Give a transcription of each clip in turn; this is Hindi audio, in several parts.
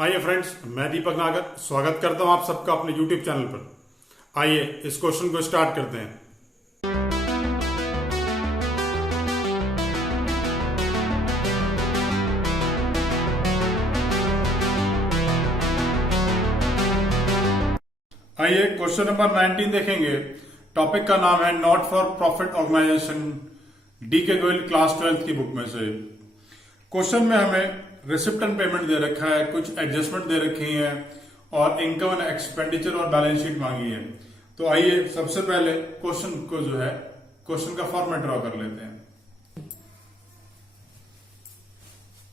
आइए फ्रेंड्स, मैं दीपक नागर स्वागत करता हूं आप सबका अपने YouTube चैनल पर। आइए इस क्वेश्चन को स्टार्ट करते हैं। आइए क्वेश्चन नंबर 19 देखेंगे। टॉपिक का नाम है not for profit organisation, D K Goyal class 12 की बुक में से। क्वेश्चन में हमें रिसिप्ट एंड पेमेंट दे रखा है, कुछ एडजस्टमेंट दे रखी है और इनकम एंड एक्सपेंडिचर और बैलेंस शीट मांगी है। तो आइए सबसे पहले क्वेश्चन को जो है क्वेश्चन का फॉर्मेट ड्रॉ कर लेते हैं।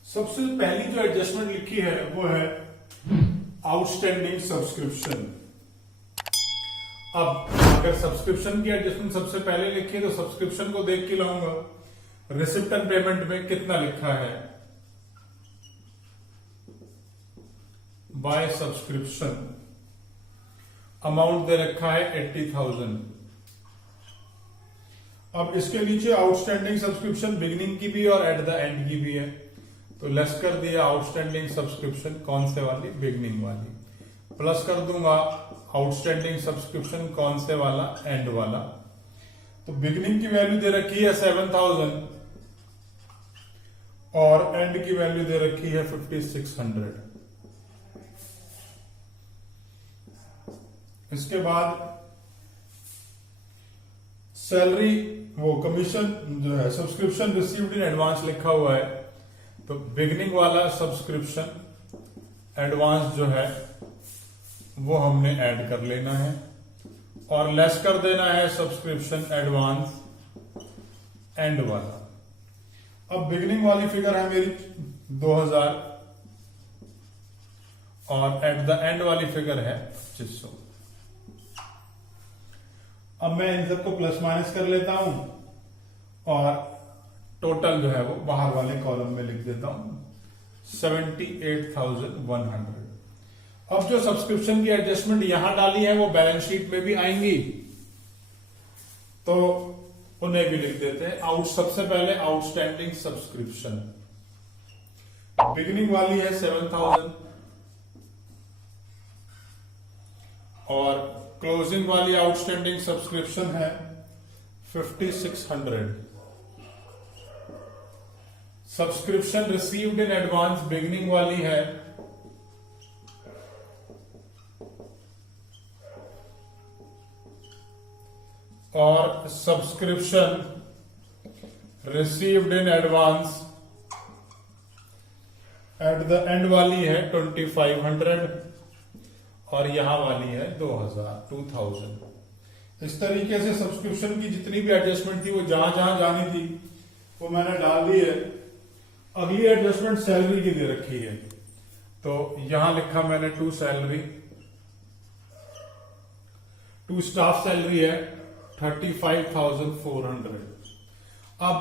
सबसे पहली जो एडजस्टमेंट लिखी है वो है आउटस्टैंडिंग सब्सक्रिप्शन। अब अगर सब्सक्रिप्शन की एडजस्टमेंट सबसे पहले लिखी है तो सब्सक्रिप्शन को देख के लाऊंगा। रिसिप्ट एंड पेमेंट में कितना लिखा है, बाय सब्सक्रिप्शन अमाउंट दे रखा है 80,000। अब इसके नीचे आउटस्टैंडिंग सब्सक्रिप्शन बिगिनिंग की भी और एट द एंड की भी है, तो लेस कर दिया आउटस्टैंडिंग सब्सक्रिप्शन, कौन से वाली, बिगिनिंग वाली, प्लस कर दूंगा आउटस्टैंडिंग सब्सक्रिप्शन कौन से वाला, एंड वाला। तो बिगिनिंग की वैल्यू दे रखी है 7,000 और एंड की वैल्यू दे रखी है 5,600। इसके बाद सैलरी, वो कमीशन जो है सब्सक्रिप्शन रिसीव्ड इन एडवांस लिखा हुआ है, तो बिगिनिंग वाला सब्सक्रिप्शन एडवांस जो है वो हमने ऐड कर लेना है और लेस कर देना है सब्सक्रिप्शन एडवांस एंड वाला। अब बिगिनिंग वाली फिगर है मेरी 2,000 और एट द एंड वाली फिगर है 2,500। अब मैं इन सबको प्लस माइनस कर लेता हूं और टोटल जो है वो बाहर वाले कॉलम में लिख देता हूं 78,100। अब जो सब्सक्रिप्शन की एडजस्टमेंट यहां डाली है वो बैलेंस शीट में भी आएंगी, तो उन्हें भी लिख देते हैं। सबसे पहले आउटस्टैंडिंग सब्सक्रिप्शन, बिगिनिंग वाली है 7,000 और क्लोजिंग वाली आउटस्टैंडिंग सब्सक्रिप्शन है 5,600। Subscription received in advance beginning वाली है और subscription received in advance at the end वाली है 2,500 और यहां वाली है 2,000। इस तरीके से सब्सक्रिप्शन की जितनी भी एडजस्टमेंट थी वो जहां जहां जानी थी वो मैंने डाल दी है। अगली एडजस्टमेंट सैलरी की दे रखी है, तो यहां लिखा मैंने to salary, to staff salary है 35,400। अब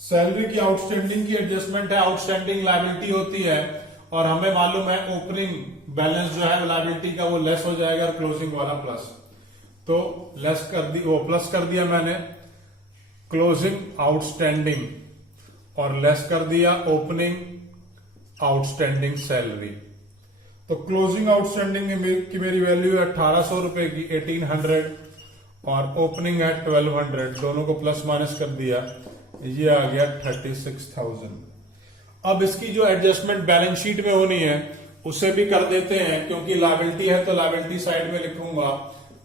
सैलरी की आउटस्टैंडिंग की एडजस्टमेंट है, आउटस्टैंडिंग लायबिलिटी होती है और हमें मालूम है ओपनिंग बैलेंस जो है लायबिलिटी का वो लेस हो जाएगा और क्लोजिंग वाला प्लस, तो लेस कर दी, वो प्लस कर दिया मैंने क्लोजिंग आउटस्टैंडिंग और लेस कर दिया ओपनिंग आउटस्टैंडिंग सैलरी। तो क्लोजिंग आउटस्टैंडिंग की मेरी वैल्यू है 1,800 रुपए की 1,800 और ओपनिंग है 1,200, दोनों को प्लस माइनस कर दिया, ये आ गया 36,000। अब इसकी जो एडजस्टमेंट बैलेंस शीट में होनी है उसे भी कर देते हैं, क्योंकि लायबिलिटी है तो लायबिलिटी साइड में लिखूंगा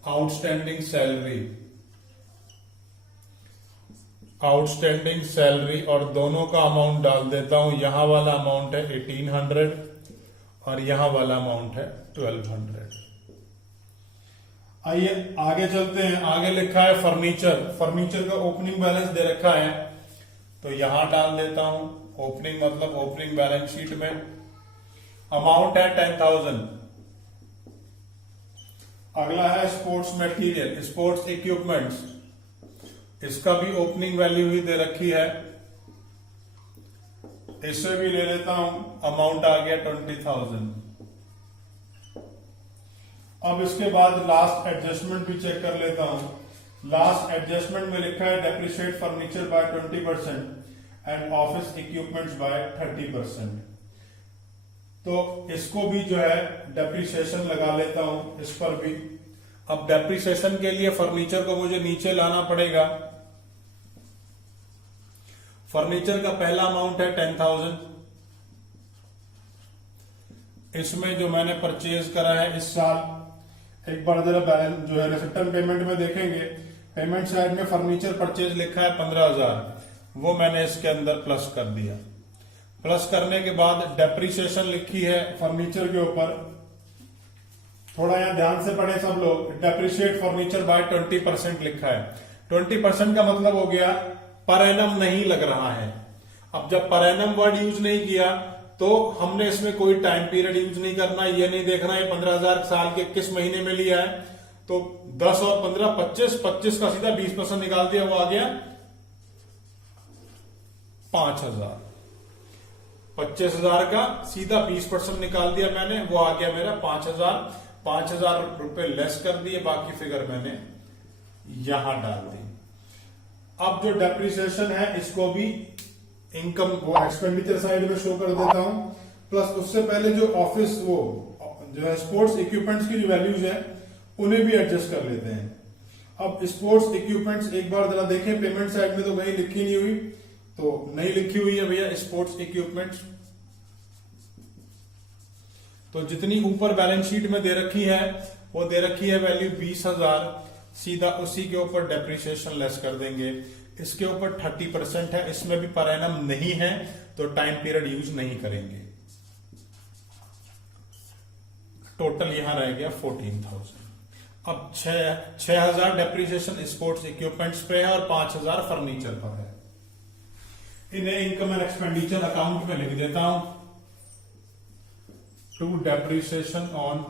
आउटस्टैंडिंग सैलरी, आउटस्टैंडिंग सैलरी और दोनों का अमाउंट डाल देता हूं। यहां वाला अमाउंट है 1,800 और यहां वाला अमाउंट है 1,200। आइए आगे चलते हैं। आगे लिखा है फर्नीचर, फर्नीचर का ओपनिंग बैलेंस दे रखा है, तो यहां डाल देता हूं ओपनिंग, मतलब ओपनिंग बैलेंस शीट में अमाउंट है 10,000। अगला है स्पोर्ट्स मटेरियल, स्पोर्ट्स इक्विपमेंट्स, इसका भी ओपनिंग वैल्यू ही दे रखी है, इसे भी ले लेता हूं, अमाउंट आ गया 20,000। अब इसके बाद लास्ट एडजस्टमेंट भी चेक कर लेता हूं। लास्ट एडजस्टमेंट में लिखा है depreciate furniture by 20% and office equipments by 30%। तो इसको भी जो है डेप्रिसिएशन लगा लेता हूं इस पर भी। अब डेप्रिसिएशन के लिए फर्नीचर को मुझे नीचे लाना पड़ेगा। फर्नीचर का पहला अमाउंट है 10,000। इसमें जो मैंने परचेज करा है इस साल, एक बार जरा बैलेंस जो है रिसिप्टन पेमेंट में देखेंगे, पेमेंट साइड में फर्नीचर परचेज लिखा है 15,000, वो मैंने इसके अंदर प्लस कर दिया। प्लस करने के बाद डेप्रिसिएशन लिखी है फर्नीचर के ऊपर। थोड़ा यहां ध्यान से पढ़े सब लोग, डेप्रिशिएट फर्नीचर बाय 20% लिखा है। 20% का मतलब हो गया पर एनम नहीं लग रहा है। अब जब पर एनम वर्ड यूज नहीं किया तो हमने इसमें कोई टाइम पीरियड यूज नहीं करना, ये नहीं देखना है 15,000 साल के किस महीने में लिया है। तो 10 और 15 25 का सीधा 20% निकाल दिया, वो आ गया 5,000। 25,000 का सीधा 20% निकाल दिया मैंने, वो आ गया मेरा 5,000। 5,000 रुपए लेस कर दिए, बाकी फिगर मैंने यहां डाल दी। अब जो डेप्रिसिएशन है इसको भी इनकम वो एक्सपेंडिचर साइड में शो कर देता हूं। प्लस उससे पहले जो ऑफिस वो जो है स्पोर्ट्स इक्विपमेंट्स की जो वैल्यूज है उन्हें भी एडजस्ट कर लेते हैं। अब स्पोर्ट्स इक्विपमेंट्स एक बार जरा देखें, पेमेंट साइड में तो कहीं लिखी नहीं हुई, तो नहीं लिखी हुई है भैया स्पोर्ट्स इक्विपमेंट्स। तो जितनी ऊपर बैलेंस शीट में दे रखी है वो दे रखी है वैल्यू 20,000, सीधा उसी के ऊपर डेप्रिसिएशन लेस कर देंगे। इसके ऊपर 30% है, इसमें भी पर एनम नहीं है तो टाइम पीरियड यूज नहीं करेंगे। टोटल यहां रह गया 14,000। अब 6,000 डेप्रिसिएशन स्पोर्ट्स इक्विपमेंट्स पे है और 5,000 फर्नीचर पर है। इन्हें इनकम एंड एक्सपेंडिचर अकाउंट में लिख देता हूं। टू डेप्रिसिएशन ऑन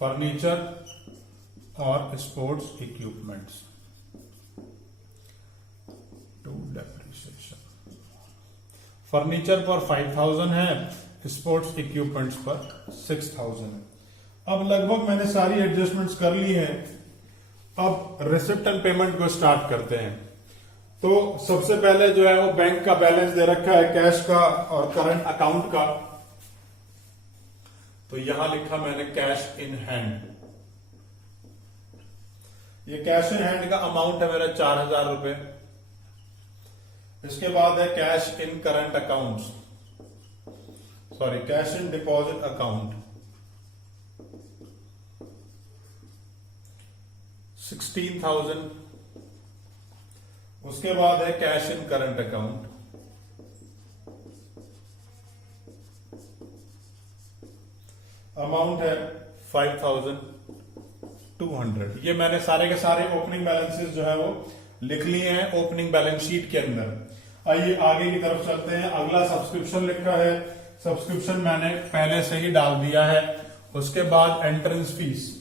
फर्नीचर और sports equipments, to depreciation. Furniture पर 5,000 है, स्पोर्ट्स इक्विपमेंट्स पर 6,000 है। अब लगभग मैंने सारी एडजस्टमेंट्स कर ली है। अब रिसिप्ट एंड पेमेंट को स्टार्ट करते हैं। तो सबसे पहले जो है वो बैंक का बैलेंस दे रखा है, कैश का और करंट अकाउंट का। तो यहां लिखा मैंने कैश इन हैंड। ये कैश इन हैंड का अमाउंट है मेरा 4,000 रुपए। इसके बाद है cash in current account, sorry cash in deposit account 16,000। उसके बाद है cash in current account, amount है 5,200। ये मैंने सारे के सारे ओपनिंग बैलेंसेस जो है वो लिख लिए हैं ओपनिंग बैलेंस शीट के अंदर। आइए आगे की तरफ चलते हैं। अगला सब्सक्रिप्शन लिखा है, सब्सक्रिप्शन मैंने पहले से ही डाल दिया है। उसके बाद एंट्रेंस फीस,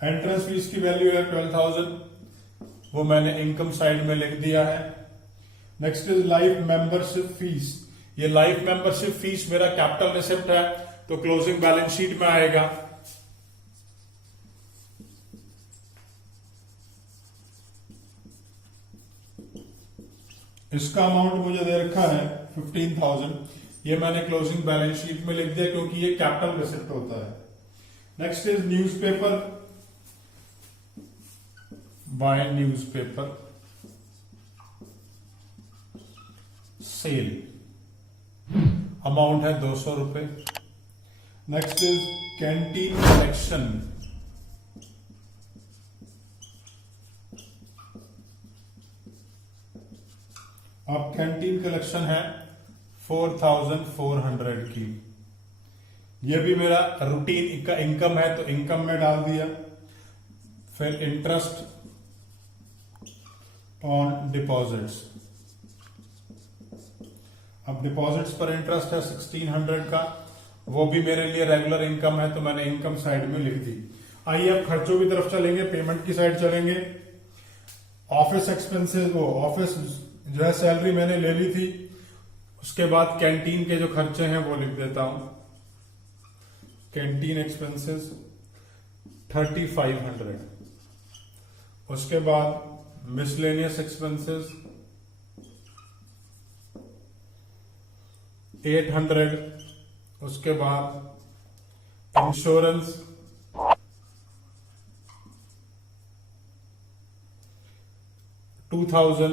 एंट्रेंस फीस की वैल्यू है 12,000, वो मैंने इनकम साइड में लिख दिया है। Next is life membership fees. ये लाइफ मेंबरशिप फीस मेरा कैपिटल रिसिप्ट है तो क्लोजिंग बैलेंस शीट में आएगा। इसका अमाउंट मुझे दे रखा है 15,000, ये मैंने क्लोजिंग बैलेंस शीट में लिख दिया क्योंकि ये कैपिटल रिसिप्ट होता है। Next is newspaper, by newspaper sale, amount है 200 रुपए। नेक्स्ट इज कैंटीन कलेक्शन, अब कैंटीन कलेक्शन है 4,400 की। यह भी मेरा रूटीन का इनकम है तो इनकम में डाल दिया। फिर इंटरेस्ट ऑन डिपॉजिट्स, अब डिपॉजिट्स पर इंटरेस्ट है 1,600 का, वो भी मेरे लिए रेगुलर इनकम है तो मैंने इनकम साइड में लिख दी। आइए अब खर्चों की तरफ चलेंगे, पेमेंट की साइड चलेंगे। ऑफिस एक्सपेंसेस, वो ऑफिस जो है सैलरी मैंने ले ली थी। उसके बाद कैंटीन के जो खर्चे हैं वो लिख देता हूं। Canteen expenses 3,500। उसके बाद मिसलेनियस एक्सपेंसेस 800, उसके बाद इंश्योरेंस 2000,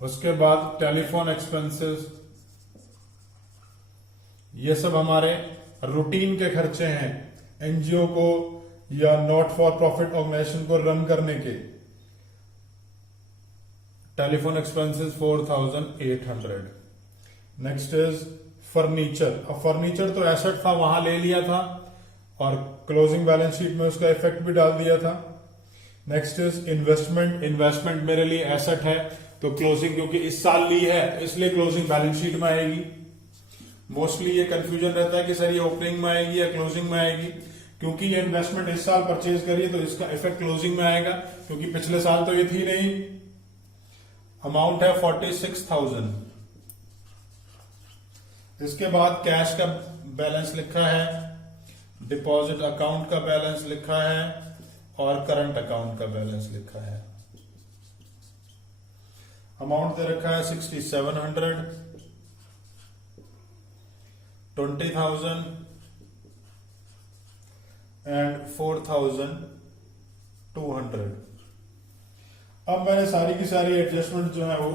उसके बाद टेलीफोन एक्सपेंसेस, ये सब हमारे रूटीन के खर्चे हैं एनजीओ को या नॉट फॉर प्रॉफिट ऑर्गेनाइजेशन को रन करने के। Telephone expenses 4800। Next is furniture. अब फर्नीचर तो एसेट था, वहां ले लिया था और क्लोजिंग बैलेंस शीट में उसका इफेक्ट भी डाल दिया था। Next is investment. इन्वेस्टमेंट मेरे लिए एसेट है तो क्लोजिंग, क्योंकि इस साल ली है इसलिए क्लोजिंग बैलेंस शीट में आएगी। मोस्टली ये कंफ्यूजन रहता है कि सर ये ओपनिंग में आएगी या क्लोजिंग में आएगी। क्योंकि ये इन्वेस्टमेंट इस साल परचेज करिए तो इसका इफेक्ट क्लोजिंग में आएगा, क्योंकि पिछले साल तो ये थी नहीं। अमाउंट है 46,000। इसके बाद कैश का बैलेंस लिखा है, डिपॉजिट अकाउंट का बैलेंस लिखा है और करंट अकाउंट का बैलेंस लिखा है। अमाउंट दे रखा है 6700, 20,000 एंड 4,200। अब मैंने सारी की सारी एडजस्टमेंट जो है वो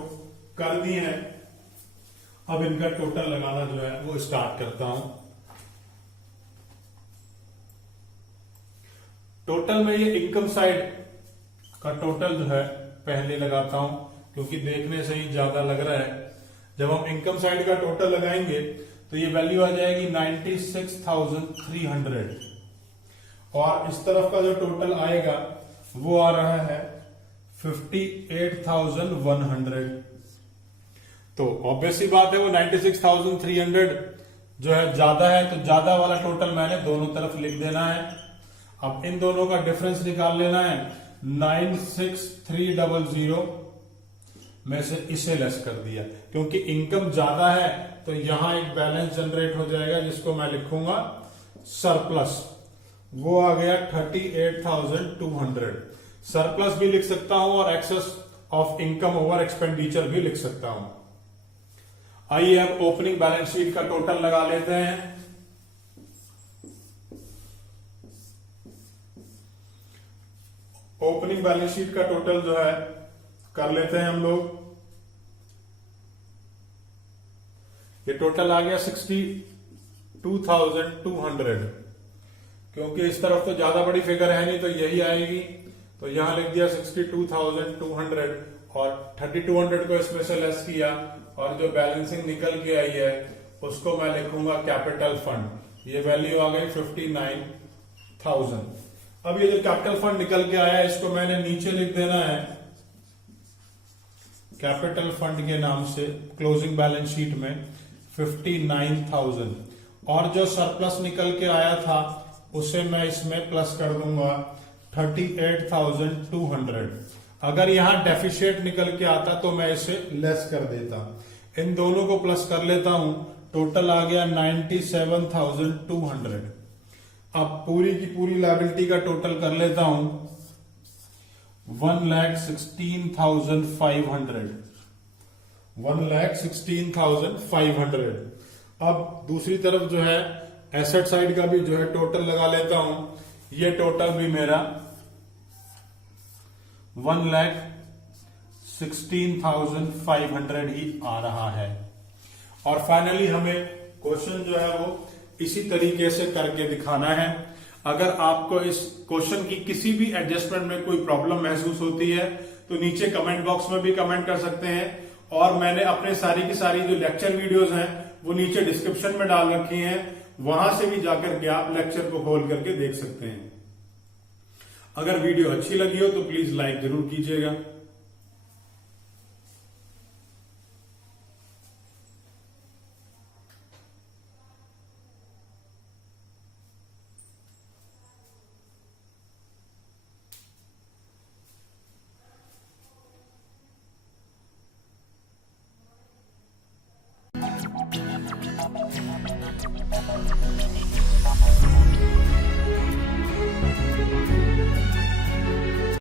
कर दी है। अब इनका टोटल लगाना जो है वो स्टार्ट करता हूं। टोटल में ये इनकम साइड का टोटल जो है पहले लगाता हूं, क्योंकि देखने से ही ज्यादा लग रहा है। जब हम इनकम साइड का टोटल लगाएंगे तो ये वैल्यू आ जाएगी 96,300 और इस तरफ का जो टोटल आएगा वो आ रहा है 58,100। तो ऑब्वियसली बात है वो 96,300 जो है ज्यादा है, तो ज्यादा वाला टोटल मैंने दोनों तरफ लिख देना है। अब इन दोनों का डिफरेंस निकाल लेना है। 96,300 में से इसे लेस कर दिया, क्योंकि इनकम ज्यादा है तो यहां एक बैलेंस जनरेट हो जाएगा जिसको मैं लिखूंगा सरप्लस। वो आ गया 38,200। सरप्लस भी लिख सकता हूं और excess of income over expenditure भी लिख सकता हूं। आइए अब ओपनिंग बैलेंस शीट का टोटल लगा लेते हैं। ओपनिंग बैलेंस शीट का टोटल जो है कर लेते हैं हम लोग। ये टोटल आ गया 62,200, क्योंकि इस तरफ तो ज्यादा बड़ी फिगर है नहीं तो यही आएगी, तो यहां लिख दिया 62,200 और 3,200 को इसमें से लेस किया और जो बैलेंसिंग निकल के आई है उसको मैं लिखूंगा कैपिटल फंड। ये वैल्यू आ गई 59,000। अब ये जो कैपिटल फंड निकल के आया इसको मैंने नीचे लिख देना है कैपिटल फंड के नाम से क्लोजिंग बैलेंस शीट में 59,000, और जो सरप्लस निकल के आया था उसे मैं इसमें प्लस कर दूंगा 38,200। अगर यहां डेफिशिएट निकल के आता तो मैं इसे लेस कर देता। इन दोनों को प्लस कर लेता हूं, टोटल आ गया 97,200। अब पूरी की पूरी लायबिलिटी का टोटल कर लेता हूं 1,16,500। 1,16,500। अब दूसरी तरफ जो है एसेट साइड का भी जो है टोटल लगा लेता हूं। ये टोटल भी मेरा 1,16,500 ही आ रहा है। और फाइनली हमें क्वेश्चन जो है वो इसी तरीके से करके दिखाना है। अगर आपको इस क्वेश्चन की किसी भी एडजस्टमेंट में कोई प्रॉब्लम महसूस होती है तो नीचे कमेंट बॉक्स में भी कमेंट कर सकते हैं, और मैंने अपने सारी की सारी जो लेक्चर वीडियोस हैं वो नीचे डिस्क्रिप्शन में डाल रखी हैं, वहां से भी जाकर के आप लेक्चर को खोल करके देख सकते हैं। अगर वीडियो अच्छी लगी हो तो प्लीज लाइक जरूर कीजिएगा।